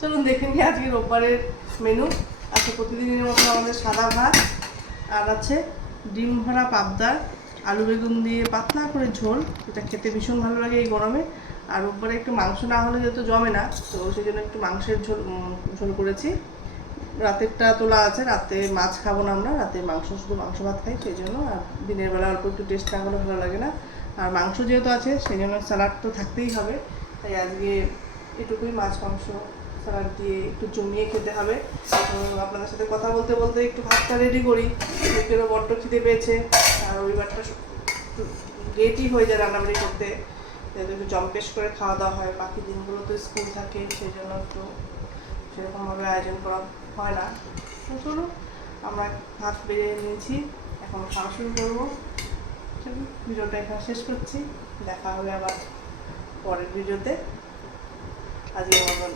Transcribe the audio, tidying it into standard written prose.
চলুন দেখে নিই আজকে রোববারের মেনু। আজকে প্রতিদিনের মতো আমাদের সাদা ভাত, আর আছে ডিম ভরা পাবদার, আলু বেগুন দিয়ে পাতলা করে ঝোল, এটা খেতে ভীষণ ভালো লাগে এই গরমে। আর রোববারে একটু মাংস না হলে যেহেতু জমে না, তো সেই জন্য একটু মাংসের ঝোল করেছি। রাতেরটা তোলা আছে, রাতে মাছ খাবো না আমরা, রাতে শুধু মাংস ভাত খাই সেই জন্য। আর দিনের বেলা অল্প একটু টেস্ট না হলে ভালো লাগে না। আর মাংস যেহেতু আছে সেই জন্য স্যালাড তো থাকতেই হবে, তাই আজকে এটুকুই, মাছ মাংস স্যালাড দিয়ে একটু জমিয়ে খেতে হবে। তো আপনাদের সাথে কথা বলতে বলতে একটু ভাতটা রেডি করি, লোকেরও বড্ড খিদে পেয়েছে। আর রবিবারটা একটু লেটই হয়ে যায় রান্নাবাড়ি করতে, যেহেতু একটু জম্পেশ করে খাওয়া দাওয়া হয়। বাকি দিনগুলো তো স্কুল থাকে, সেই জন্য একটু সেরকমভাবে আয়োজন করা হয় না। তো চলুন, আমরা ভাত বেড়ে নিয়েছি, এখন খাওয়া শুরু করবো। চলুন, ভিডিওটা এখানে শেষ করছি, দেখা হবে আবার পরের ভিডিওতে। আজকে মতন